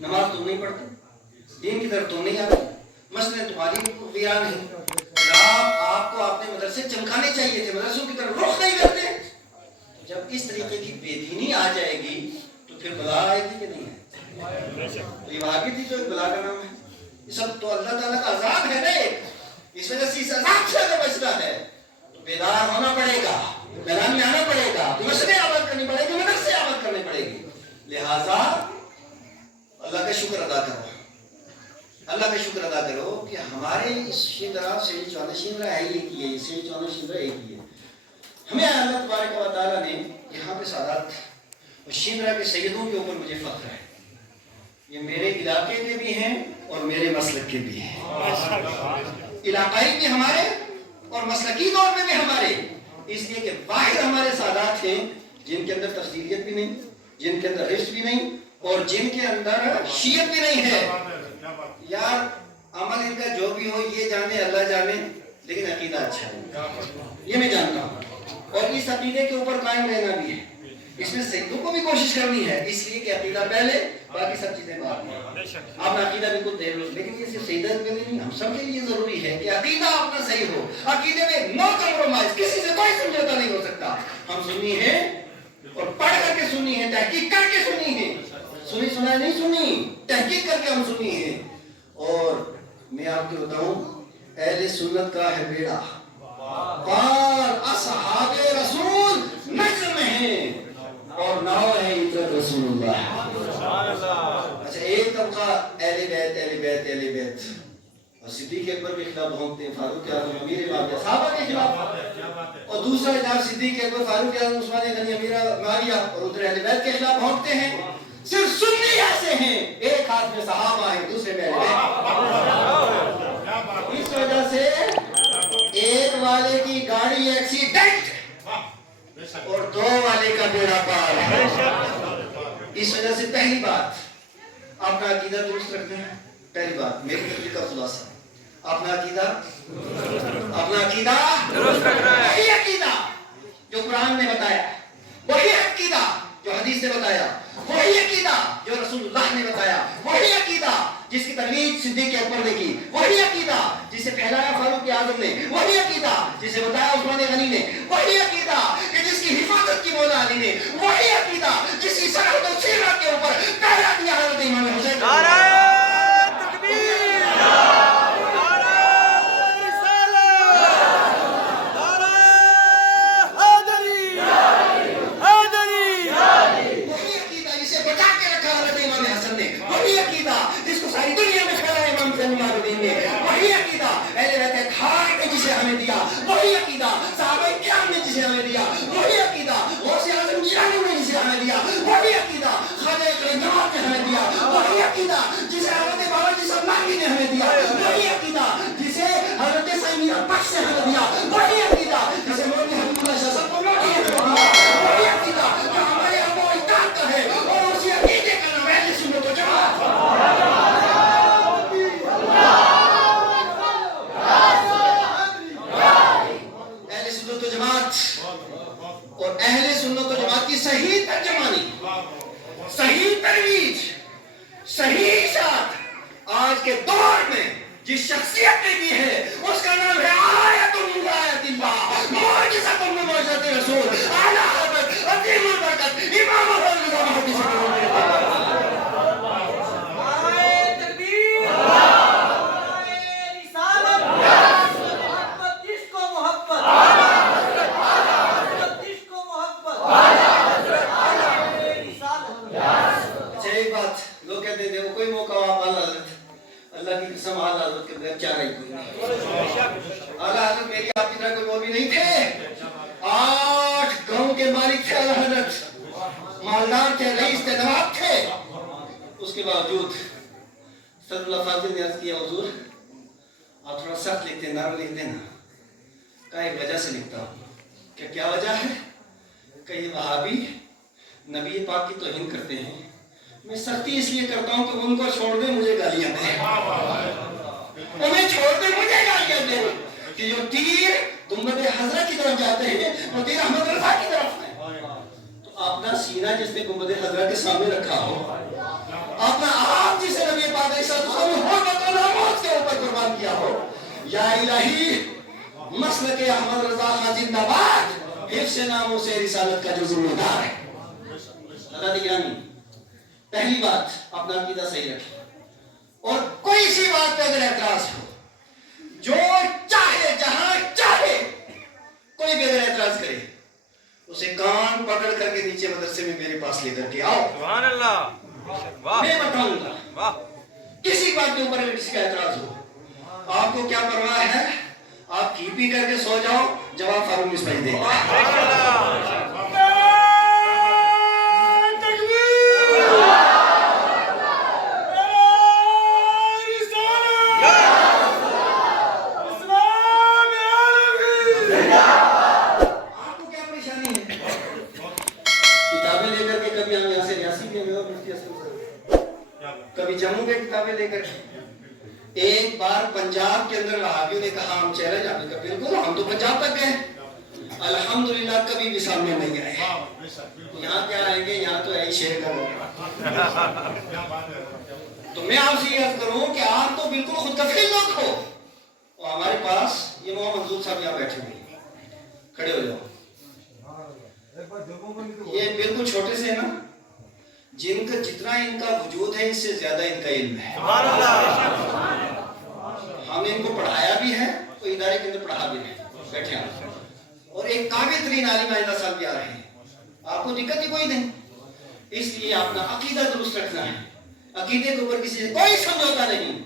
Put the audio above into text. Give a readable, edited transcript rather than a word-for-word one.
نماز تم نہیں پڑھتے, دین کی طرف تم نہیں آتے, مسئلے تمہاری ویران ہیں. آپ کو اپنے مدرسے چمکانے چاہیے تھے, مدرسوں کی طرف رخ نہیں کرتے. جب اس طریقے کی بے دینی آ جائے گی تو پھر بلا آئے گی کہ نہیں ہے؟ یہ وہابی تھی جو بلا کا نام ہے, یہ سب تو اللہ تعالیٰ کا عذاب ہے نا ایک, اس وجہ سے اس عذاب سے اگر بچنا ہے تو بیدار ہونا پڑے گا, میدان میں آنا پڑے گا, مسئلے آباد کرنی پڑے گی, مدرسے آباد کرنے پڑے گی. لہٰذا اللہ کا شکر ادا کرو, اللہ کا شکر ادا کرو کہ ہمارے اس شندرا سے 14 شندرا ہے, ایک ہی ہے, سے 14 شندرا ایک ہی ہے. ہمیں اللہ تبارک و تعالیٰ نے یہاں پہ سادات اور شندرا کے سیدوں کے اوپر مجھے فخر ہے. یہ میرے علاقے کے بھی ہیں اور میرے مسلک کے بھی ہیں, علاقائی بھی ہمارے اور مسلکی طور پہ بھی ہمارے, اس لیے کہ واحد ہمارے سادات ہیں جن کے اندر تفصیلیت بھی نہیں, جن کے اندر رشت بھی نہیں, اور جن کے اندر شیعت بھی نہیں ہے. یار عمل ان کا جو بھی ہو یہ جانے اللہ جانے, لیکن عقیدہ اچھا ہے, یہ میں جانتا ہوں, اور اس عقیدے کے اوپر قائم رہنا بھی ہے. اس میں سیدوں کو بھی کوشش کرنی ہے, اس لیے کہ عقیدہ پہلے باقی سب چیزیں بعد میں. آپ عقیدہ بالکل دیر لو, لیکن یہ صرف سیدت کے لیے نہیں, ہم سب کے لیے ضروری ہے کہ عقیدہ اپنا صحیح ہو. عقیدے میں نو کمپرومائز, کسی سے کوئی سمجھوتا نہیں ہو سکتا. ہم سنی ہیں اور پڑھ کر کے سنی ہیں, تحقیق کر کے سنی ہیں, سنی سنائی نہیں سنی, تحقیق کر کے ہم سنی ہیں. اور میں آپ کو بتاؤں, اہل سنت کا ہے بیڑا پار, اصحاب رسول نجم میں ہیں اور ناؤ ہے عطرت رسول اللہ. اچھا, ایک طبقہ اہل بیت اہل بیت اہل بیت, اور صدیق اکبر کے خلاف بھونکتے ہیں, فاروق اعظم امیر معاویہ صحابہ کے خلاف, اور دوسرا جناب صدیق اکبر فاروق اعظم عثمان غنی امیر معاویہ اور ادھر اہل بیت کے خلاف بھونکتے ہیں. صرف سنی ایسے ہیں, ایک ہاتھ میں صحابہ ہیں, دوسرے میں اہل بیت. اس وجہ سے ایک والے کی گاڑی ایکسیڈنٹ اور دو والے کا بیڑا پار ہے. اس وجہ سے پہلی بات اپنا عقیدہ درست رکھنا ہے. پہلی بات میری تقریر کا خلاصہ, اپنا عقیدہ درست رکھنا ہے. وہی عقیدہ جو قرآن نے بتایا, وہی عقیدہ جو حدیث نے بتایا, وہی عقیدہ جو رسول اللہ نے بتایا, وہی عقیدہ جس کی ترویج صدیق اکبر نے کی, وہی عقیدہ جسے پھیلایا فاروق اعظم نے, وہی عقیدہ جسے بتایا عثمان غنی نے, وہی عقیدہ کہ جس کی حفاظت کی مولا علی نے, وہی عقیدہ جس کی سرحد و سیرت کے اوپر پہلا دیا حضرت امام حسین. وہی عقیدہ اہل بیت خار نے جسے ہمیں دیا, وہی عقیدہ صحابہ کرام نے جسے ہمیں دیا, وہی عقیدہ غوث اعظم جیلانی نے جسے ہمیں دیا, وہی عقیدہ خواجہ اقرام نے ہمیں دیا, وہی عقیدہ جسے حضرت بابا جی سبلانی نے ہمیں دیا, وہی عقیدہ جسے حضرت سیمی بخش نے ہمیں دیا, وہی عقیدہ جسے مولوی حبیب اللہ شاہ صاحب نے ہمیں دیا, وہی عقیدہ جو ہمارے ابا و اجداد کا ہے, اور اسی عقیدے کا نام اہل سنت و جماعت. اور اہل سنت و جماعت کی صحیح ترجمانی, صحیح ترویج, صحیح اشاعت آج کے دور میں جس شخصیت نے کی ہے اس کا نام ہے آیت من آیات اللہ, معجزۃ من معجزات رسول, اعلیٰ حضرت عظیم البرکت امام الرضا محدث اللہ کی قسم. اعلیٰ حضرت کے بغیر چارہ ہی کوئی نہیں. اعلیٰ حضرت میری آپ کی طرح کوئی مولوی نہیں تھے, 8 گاؤں کے مالک تھے اعلیٰ حضرت, مالدار تھے, رئیس تھے, نواب تھے. اس کے باوجود صدر اللہ فاضل نے عرض کیا, حضور آپ تھوڑا سخت لکھتے ہیں, نرم لکھتے ہیں نا. کہا ایک وجہ سے لکھتا ہوں. کہ کیا وجہ ہے؟ کہ یہ وہابی نبی پاک کی توہین کرتے ہیں, میں سختی اس لیے کرتا ہوں کہ ان کو چھوڑ دیں, مجھے گالیاں دیں, انہیں چھوڑ دیں, مجھے گالیاں دیں. کہ جو تیر گنبد حضرت کی طرف جاتے ہیں وہ تیر احمد رضا کی طرف ہے. تو اپنا سینہ جس نے گنبد حضرت کے سامنے رکھا ہو, اپنا آپ کیا ہو، یا الہی مسلک احمد رضا خان زندہ باد، حفظ ناموں سے رسالت کا جو ذمہ دار ہے۔ حضرات گرامی، پہلی بات اپنا عقیدہ صحیح رکھیں، اور کوئی سی بات پہ اگر اعتراض ہو، جو چاہے جہاں چاہے کوئی بھی اگر اعتراض کرے، اسے کان پکڑ کر کے نیچے مدرسے میں میرے پاس لے کر کے آؤ، سبحان اللہ، میں بتاؤں گا۔ کسی بات کے اوپر اگر کسی کا اعتراض ہو، آپ کو کیا پرواہ ہے، آپ کی پی کر کے سو جاؤ، جواب فاروق مصباحی دے گا۔ کتابیں لے کر کے کبھی ہم یہاں سے ریاسی بھی ہمیں اور مفتی اسلم سے، کبھی جموں کے کتابیں لے کر، ایک بار پنجاب کے اندر وہابیوں نے کہا ہم چیلنج، آپ نے کہا بالکل ہم تو پنجاب تک گئے، الحمدللہ کبھی بھی سامنے نہیں آئے، یہاں کیا آئیں گے، یہاں تو ہے شیر کا لوگ۔ تو میں آپ سے یہ عرض کروں کہ آپ تو بالکل خود کفیل لوگ ہو، اور ہمارے پاس یہ محمد منظور صاحب یہاں بیٹھے ہوئے ہیں، کھڑے ہو جاؤ، یہ بالکل چھوٹے سے ہیں نا، جن کا جتنا ان کا وجود ہے اس سے زیادہ ان کا علم ہے، ہم نے ان کو پڑھایا بھی ہے، تو ادارے کے اندر پڑھا بھی ہے، بیٹھے ہیں، اور ایک قابل ترین عالم آئندہ سال بھی آ رہے ہیں، آپ کو دقت ہی کوئی نہیں، اس لیے اپنا عقیدہ درست رکھنا ہے، عقیدے کے اوپر کسی سے کوئی سمجھوتا نہیں۔